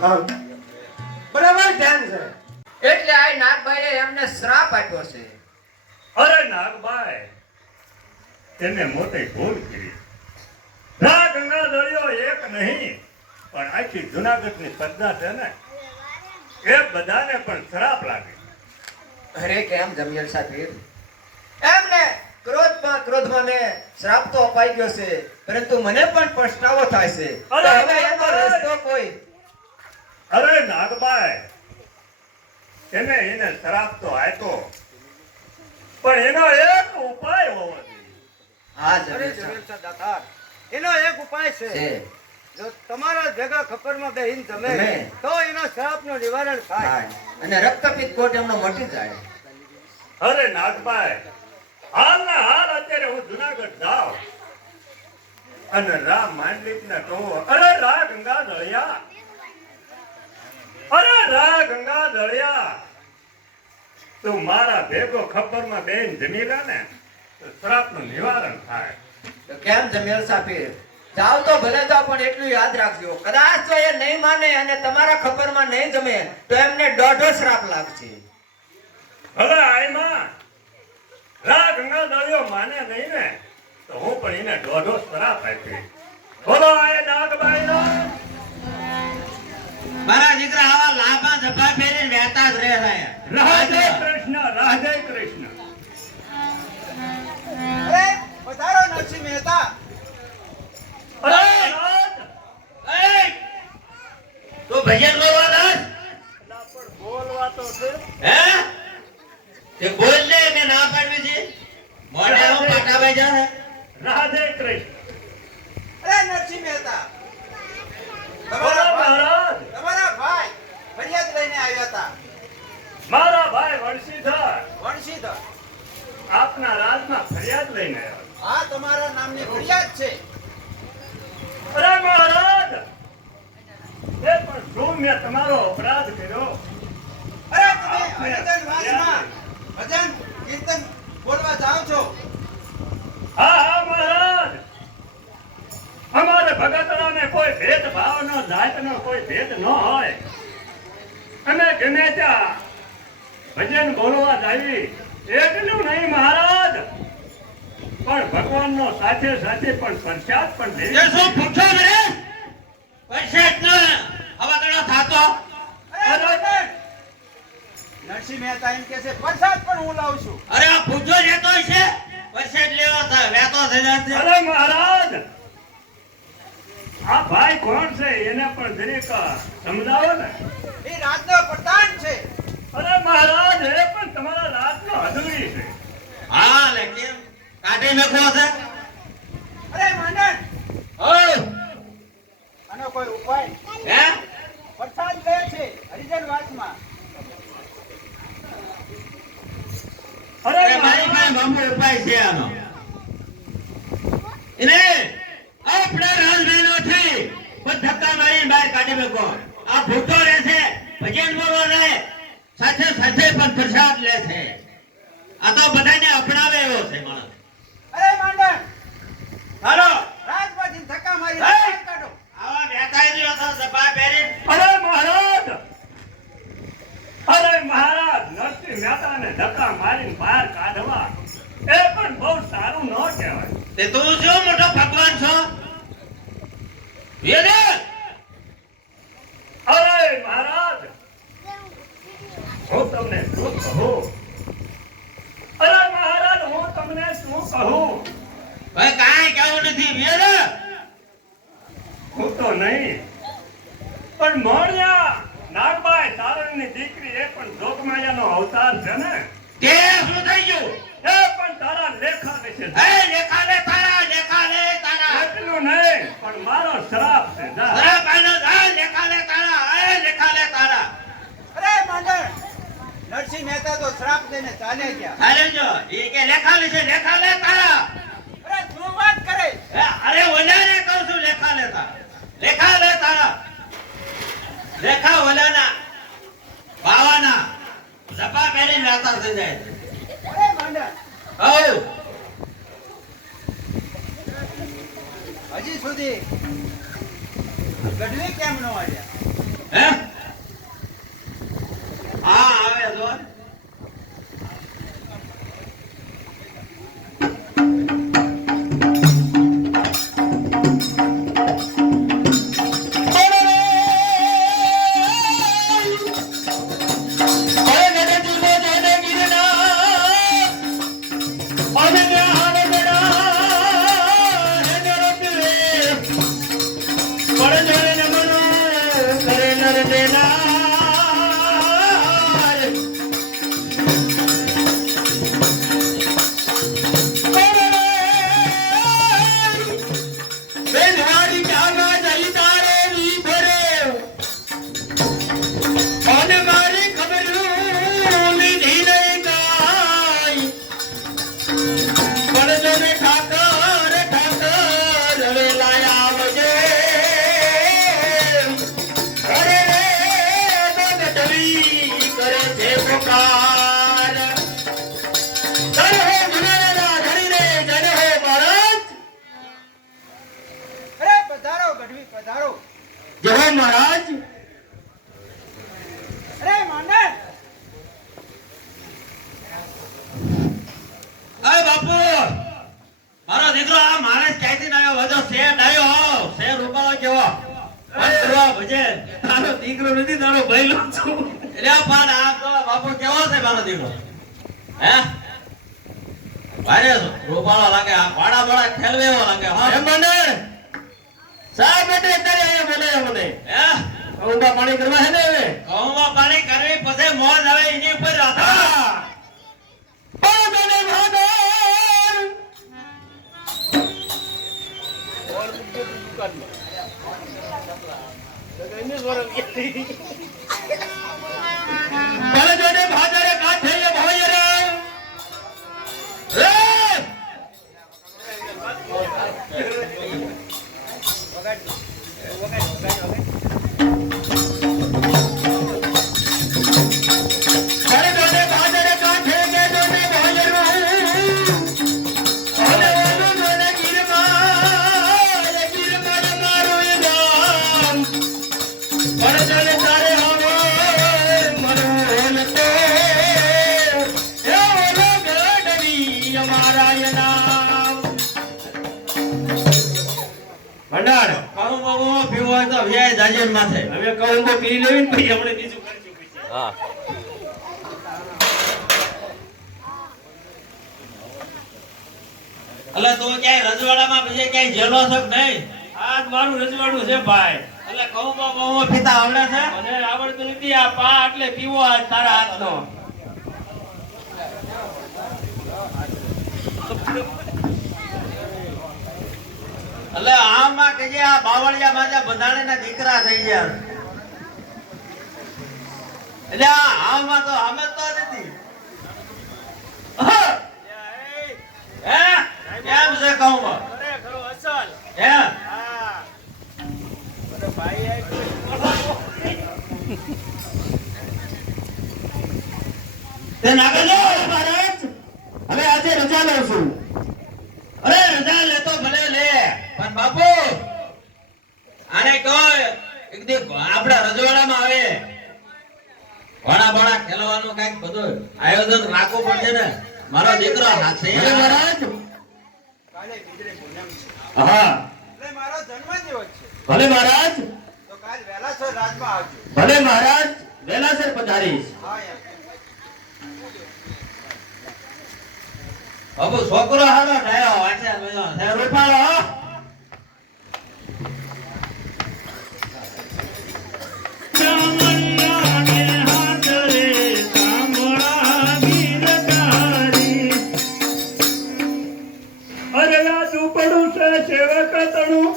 બરાબર ધ્યાન છે. એટલે આ નાગભાઈએ એમને શ્રાપ આપ્યો છે. અરે નાગભાઈ તેને મોટી ભૂલ કરી. ના ગંગા દળિયો એક નહીં પણ આખી જુનાગઢની સ્પર્ધા છે ને એ બધાને પણ શ્રાપ લાગે. અરે કેમ જમિયલ સાહેબ, એમને ક્રોધમાં મેં શ્રાપ તો અપાઈ ગયો છે, પરંતુ મને પણ પછતાવો થાય છે. તો હવે એનો રસ્તો કોઈ. અરે નાગભાઈ એને શ્રાપ તો આપ્યો પણ એનો એક ઉપાય હોવો જોઈએ. હા અરે જમિયલ જમીલ સાહેબ દાતાર, એનો એક ઉપાય છે. સાહેબ જો તમારા ભેગા ખપરમાં બેહીન જમે જમે. તો એના શ્રાપનું નિવારણ થાય. અને રક્તપિત્ત કોટ એમનો મટી જાય. અરે નાગભાઈ હાલના હાલ અત્યારે હું જુનાગઢ જાઉં અને રા માંડલિકને કહું, અરે રા ગંગા દળિયા, અરે રા ગંગા દળિયા, તું મારા ભેગો ખબરમાં બેન જમી લે ને તો શ્રાપનું નિવારણ થાય. તો કેમ જમિયલ સાહેબ, જાવ તો ભલે જાવ પણ એટલું યાદ રાખજો, કદાચ જો એ નહીં માને અને તમારા ખબરમાં નહીં જમે તો એમને દોઢો શ્રાપ લાગશે. હવે આયમાં રા ગંગા દળિયો માને નહીં ને તો હું પણ એને દોઢો શ્રાપ આપી. બોલો આય નાગબાઈનો. મારા દીકરા આવા લાંબા જભા પહેરીને વહેતા જ રહે છે. રાધે કૃષ્ણ, રાધે કૃષ્ણ. અરે પધારો નરસિંહ મહેતા. અરે રાજ, તું ભજન બોલવા દાસ ના પણ બોલવા તો છે. હે તે બોલ ને મેં ના પાડવી છે. મોઢે હું પાટા બેજા છે. રાધે કૃષ્ણ. અરે નરસિંહ મહેતા, બોલો મહારાજ. તમારા ભાઈ ફરિયાદ લઈને આવ્યા હતા. મારા ભાઈ વંશીધર વંશીધર, આપના રાજમાં ફરિયાદ લઈને આવ્યા. આ તમારા નામની ફરિયાદ છે. અરે મહારાજ એ પણ શું મેં તમારો અપરાધ કર્યો? અરે તમે હરિજન વાસમાં ભજન કીર્તન બોલવા જાઓ છો. હા હા મહારાજ, અમારે ભગતડાને કોઈ ભેદભાવ નો, જાતનો કોઈ ભેદ ન હોય. અમે ગમે ત્યાં ભજન બોલવા જાવી એટલું નહીં મહારાજ, પણ ભગવાનનો સાથે સાથે પણ પ્રસાદ પણ તે લઈએ. શું પૂછો રે પરસેટ ન અવાદળો થાતો. અરે ભજન, નરસિંહ મહેતા એમ કે છે પ્રસાદ પણ હું લાવું છું. અરે આ પૂછો જતો છે પરસેટ લેવા થાય વેતો થઈ જાય. અરે મહારાજ આ ભાઈ કોણ છે એને પણ જરીક સમજાવો ને. એ રાજનો પ્રધાન છે. અરે મહારાજ એ પણ તમારા રાજનો હદુડી છે. હા લે કેમ કાઢી નાખો છે. અરે મંડન, ઓય આનો કોઈ ઉપાય? હે પ્રસાદ લે છે હરિજન વાસમાં. અરે અરે મારી પાસે બમ્બો ઉપાય છે આનો. એને આપણા રાજમહેલો થી કોઈ ધક્કા મારીને બહાર કાઢી નાખો. આ ભૂતો રહે છે ભજન બોલવા જાય સાથે સાથે પણ પ્રસાદ લે છે. આ તો બધાને અપનાવે એવો છે માણસ. અરે મંડન, હાલો રાજમાંથી ધક્કા મારી હે! બહાર કાઢો. આવા બેઠા રહ્યો તો જપા પહેરી. અરે મહારાજ, અરે મહારાજ નરસિંહ મહેતાને ધક્કા મારીને બહાર કાઢવા એ પણ બહુ સારું ન કહેવાય. તે તું જો મોટો ભગવાન છો યે અરે મહારાજ હું તમને શું કહું? અરે મહારાજ હું તમને શું કહું? ભાઈ કાંઈ કહેવું નથી યે હું તો નહીં પણ મોણિયા નાગબાઈ તારણની દીકરી એ પણ જોગમાયાનો અવતાર છે ને. તે શું થઈ ગયું? એ પણ તારા લેખા વિશે એ લેખા લે તારા એટલું નહીં પણ મારો શ્રાપ છે. જા. અરે પાનો લેખા લે તારા અરે મંડન, નરસિંહ મહેતા તો શ્રાપ દઈને ચાલે ગયા. ચાલે જો ઈ કે લેખા લે છે લેખા લે તારા. અરે શું વાત કરે? અરે ઓલાને કહું છું લેખા લે તારા લેખા ઓલાના બાવાના જપા પહેરીને રાતા થઈ જાય. અરે મંડન, હઉ હજી સુધી ગઢવી કેમ ન આવ્યા? હે હા આવે જો અરે પધારો ગઢવી પધારો. જય મહારાજ અરે માંડણ અરે બાપુ મારો દીકરો આ માણસ ક્યાંથી આવ્યો બધો શેઠ આવ્યો શેઠ રૂપાળો કેવો કરવા ભજે તારો દીકરો નથી તારો ભઈલો છું એટલે પણ આ તો બાપુ કેવો છે મારો દીકરો હે ભારે રૂપાળો લાગે આ પાડા પાડા ખેલવે એવો લાગે હા એમ મને સાહેબ બેટે અત્યારે અહીંયા બોલે મને હે કૌંબા પાણી કરવા હે ને હવે કૌંબા પાણી કરવી પછી મોજ આવે એની ઉપર રાતા પાડોને ભાગો પાડોને ભાગરે કાઠે એ ભોયરા રે પાડોને ભાગરે કાઠે કે જોને ભોયરા ઓલે ઓલે જોને ગિરમા મારો એ ગામ પાડોને તારે હવે મરો ઓલતે એ ઓલો ગડવી અમારા એ નામ ભંડાર કહું બાબુ પીવો હોય તો વ્યાય જાજેર માથે હવે કહું બો પી લેવી ને પછી આપણે બીજું કરશું પછી હા અલે તો ક્યાંય રજવાડામાં બીજે ક્યાંય જેલો છે કે નહીં આ જ મારું રજવાડું છે ભાઈ. અલે કહું બાબુ પીતા આવડે છે મને આવડતું નથી આ પા એટલે પીવો આજ તારા હાથનો. અલે આમાં કે જે આ બાવળિયા માજા બંધાણીના દીકરા થઈ ગયા એટલે આ આમાં તો અમે તો નથી હે કેમ છે કહું બા અરે ખરો અસલ. હે હા. અરે ભાઈ આ તે નાગજો મહારાજ હવે આજે રજા લઉં છું અરે રજા લેતો ભલે લે પણ બાપુ આને કહો એક દી આપડા રજવાડામાં આવે ઘણા બડા ખેલવાનું કઈક બધું આયોજન રાખવું પડશે ને મારો દીકરો હાથે મહારાજ કાલે બીજડે પૂનમ છે હા એટલે મારો જન્મદિવસ છે ભલે મહારાજ તો કાલ વહેલાસર રાજમાં આવજો. ભલે મહારાજ વેલાસર પધારીશ હા એમ. બાબુ છોકરો હાલો ડાયો વાંચે હે રૂપાળો અરે આ ઝૂંપડું છે સેવક તણું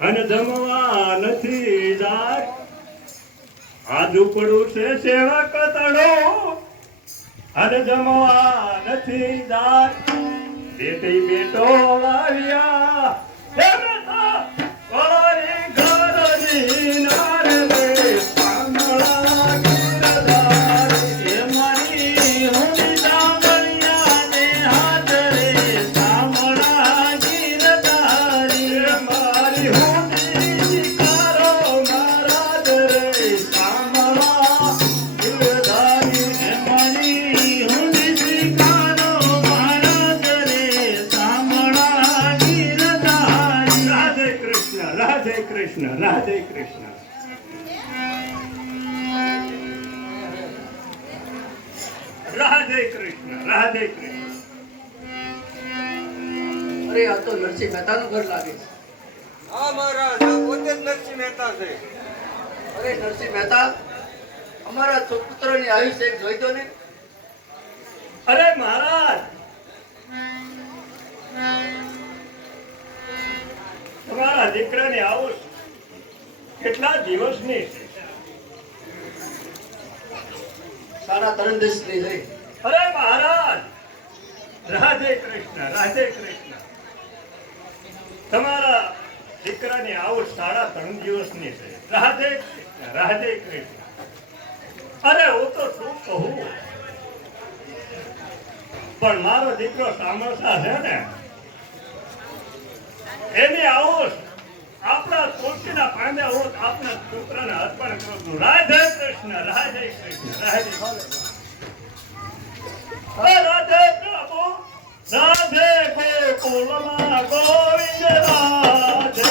અને જમવા નથી જાત. આ ઝૂંપડું છે સેવક તણું અને જમવા નથી જાત. બેટી બેટો લાવ્યા એને તો ઓરી ઘરની નાર રે સાંભળા ગીરધારી. એ મારી હુંડી સાંભળ્યાને હાથ રે સાંભળા ગીરધારી. એ મારી હુંડી શિકારો મહારાજ રે કૃષ્ણ રાધે કૃષ્ણ રાધે કૃષ્ણ રાધે કૃષ્ણ રાધે કૃષ્ણ અરે આ તો નરસિંહ મહેતાનું ઘર લાગે છે. હા મહારાજ આ પોતે જ નરસિંહ મહેતા છે. અરે નરસિંહ મહેતા, અમારા પુત્રની આયુષ્ય એક જોઈ દો ને. અરે મહારાજ, તમારા દીકરાની આવું કેટલા દિવસની છે? સારા 3 દિવસની થઈ. અરે મહારાજ, રાધે કૃષ્ણ રાધે કૃષ્ણ. તમારા દીકરાની આવું 3.5 દિવસની છે. રાધે કૃષ્ણ રાધે કૃષ્ણ. અરે હું તો શું કહું, પણ મારો દીકરો સામરસા છે ને, એની આવું આપણા તુલસીના પાંદે હું આપણા પુત્રને અર્પણ કરું છું. રાધે કૃષ્ણ રાધે કૃષ્ણ રાધે રાધે પ્રભુ રાધે ગોકુલમાં ગોવિંદ રાધે.